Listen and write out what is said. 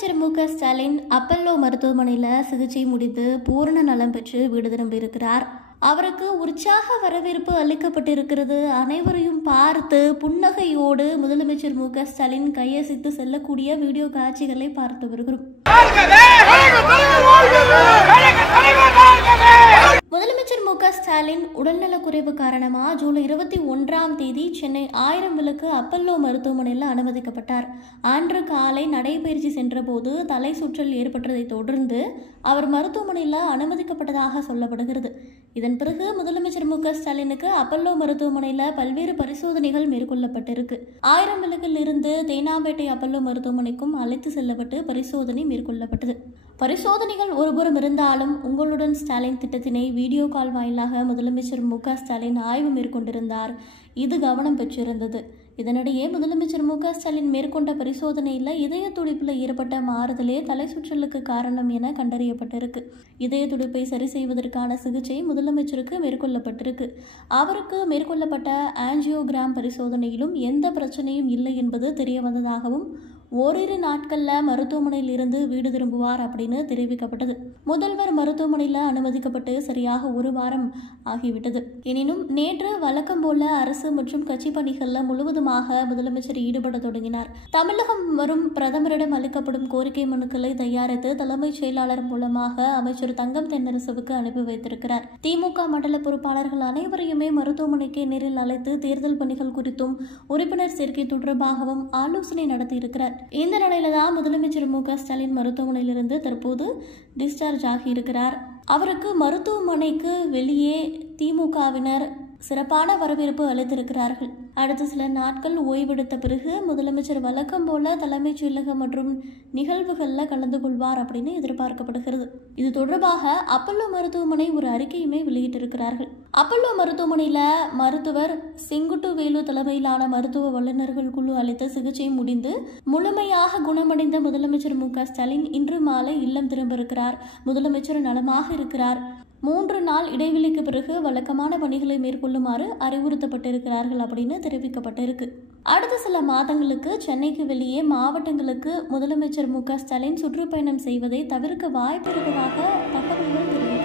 முதலமைச்சர் மு.க. ஸ்டாலின் அப்பல்லோ மருத்துவமனையில் சிகிச்சை முடித்து பூரண நலம் பெற்று வீடு திரும்பியிருக்கிறார். அவருக்கு உற்சாக வரவேற்பு அளிக்கப்பட்டிருக்கிறது. அனைவரையும் பார்த்து புன்னகையோடு முதலமைச்சர் மு.க. ஸ்டாலின் கையசைத்து செல்லக்கூடிய வீடியோ காட்சிகளை பார்த்து வருகிறோம். முதலமைச்சர் மு.க. ஸ்டாலின் உடல்நலக்குறைவு காரணமாக ஜூலை 21ஆம் தேதி சென்னை 1000 விளக்கு அப்பல்லோ மருத்துவமனையில் அனுமதிக்கப்பட்டார். அன்று காலை நடைபயிற்சி சென்றபோது தலை சுற்றல் ஏற்பட்டதை தொடர்ந்து அவர் மருத்துவமனையில் அனுமதிக்கப்பட்டதாக சொல்லப்படுகிறது. இதன் பிறகு முதலமைச்சர் மு.க. ஸ்டாலினுக்கு அப்பல்லோ மருத்துவமனையில் பல்வேறு பரிசோதனைகள் மேற்கொள்ளப்பட்டிருக்கு. 1000 விளக்கில் இருந்து தேனாம்பேட்டை அப்பல்லோ மருத்துவமனைக்கும் அழைத்து செல்லப்பட்டு பரிசோதனை மேற்கொள்ளப்பட்டது. பரிசோதனைகள் ஒருபுறம் இருந்தாலும் உங்களுடன் ஸ்டாலின் திட்டத்தினை வீடியோ கால் வாயிலாக முதலமைச்சர் மு.க. ஸ்டாலின் ஆய்வு மேற்கொண்டிருந்தார். இது கவனம் பெற்றிருந்தது. இதனிடையே முதலமைச்சர் மு.க. ஸ்டாலின் மேற்கொண்ட பரிசோதனையில் இதய துடிப்பில் ஏற்பட்ட மாறுதலே தலை சுற்றலுக்கு காரணம் என கண்டறியப்பட்டிருக்கு. இதய துடிப்பை சரி செய்வதற்கான சிகிச்சை முதலமைச்சருக்கு மேற்கொள்ளப்பட்டிருக்கு. அவருக்கு மேற்கொள்ளப்பட்ட ஆஞ்சியோகிராம் பரிசோதனையிலும் எந்த பிரச்சனையும் இல்லை என்பது தெரிய வந்ததாகவும் ஓரிரு நாட்களில் மருத்துவமனையில் இருந்து வீடு திரும்புவார் அப்படின்னு தெரிவிக்கப்பட்டது. முதல்வர் மருத்துவமனையில் அனுமதிக்கப்பட்டு சரியாக ஒரு வாரம் ஆகிவிட்டது. எனினும் நேற்று வழக்கம் போல அரசு மற்றும் கட்சி பணிகளில் முழுவதுமாக முதலமைச்சர் ஈடுபட தொடங்கினார். தமிழகம் வரும் பிரதமரிடம் அளிக்கப்படும் கோரிக்கை மனுக்களை தயாரித்து தலைமைச் செயலாளர் மூலமாக அமைச்சர் தங்கம் தென்னரசுவுக்கு அனுப்பி வைத்திருக்கிறார். திமுக மண்டல பொறுப்பாளர்கள் அனைவரையுமே மருத்துவமனைக்கு நேரில் அழைத்து தேர்தல் பணிகள் குறித்தும் உறுப்பினர் சேர்க்கை தொடர்பாகவும் ஆலோசனை நடத்தியிருக்கிறார். இந்த நிலையில தான் முதலமைச்சர் மு.க. ஸ்டாலின் மருத்துவமனையிலிருந்து தற்போது டிஸ்சார்ஜ் ஆகியிருக்கிறார். அவருக்கு மருத்துவமனைக்கு வெளியே திமுகவினர் சிறப்பான வரவேற்பு அளித்திருக்கிறார்கள். அடுத்த சில நாட்கள் ஓய்வெடுத்த பிறகு முதலமைச்சர் வழக்கம் போல தலைமைச் செயலகம் மற்றும் நிகழ்வுகளில் கலந்து கொள்வார் அப்படின்னு எதிர்பார்க்கப்படுகிறது. இது தொடர்பாக அப்பல்லோ மருத்துவமனை ஒரு அறிக்கையுமே வெளியிட்டிருக்கிறார்கள். அப்பல்லோ மருத்துவமனையில் மருத்துவர் செங்குட்டுவேலு தலைமையிலான மருத்துவ வல்லுநர்கள் குழு அளித்த சிகிச்சை முடிந்து முழுமையாக குணமடைந்த முதலமைச்சர் மு.க. ஸ்டாலின் இன்று மாலை இல்லம் திரும்ப இருக்கிறார். முதலமைச்சர் நலமாக இருக்கிறார். 3 நாள் இடைவெளிக்கு பிறகு வழக்கமான பணிகளை மேற்கொள்ளுமாறு அறிவுறுத்தப்பட்டிருக்கிறார்கள் அப்படின்னு தெரிவிக்கப்பட்டிருக்கு. அடுத்த சில மாதங்களுக்கு சென்னைக்கு வெளியே மாவட்டங்களுக்கு முதலமைச்சர் மு.க. ஸ்டாலின் சுற்றுப்பயணம் செய்வதை தவிர்க்க வாய்ப்பு இருப்பதாக தகவல்கள் தெரிவிக்கின்றன.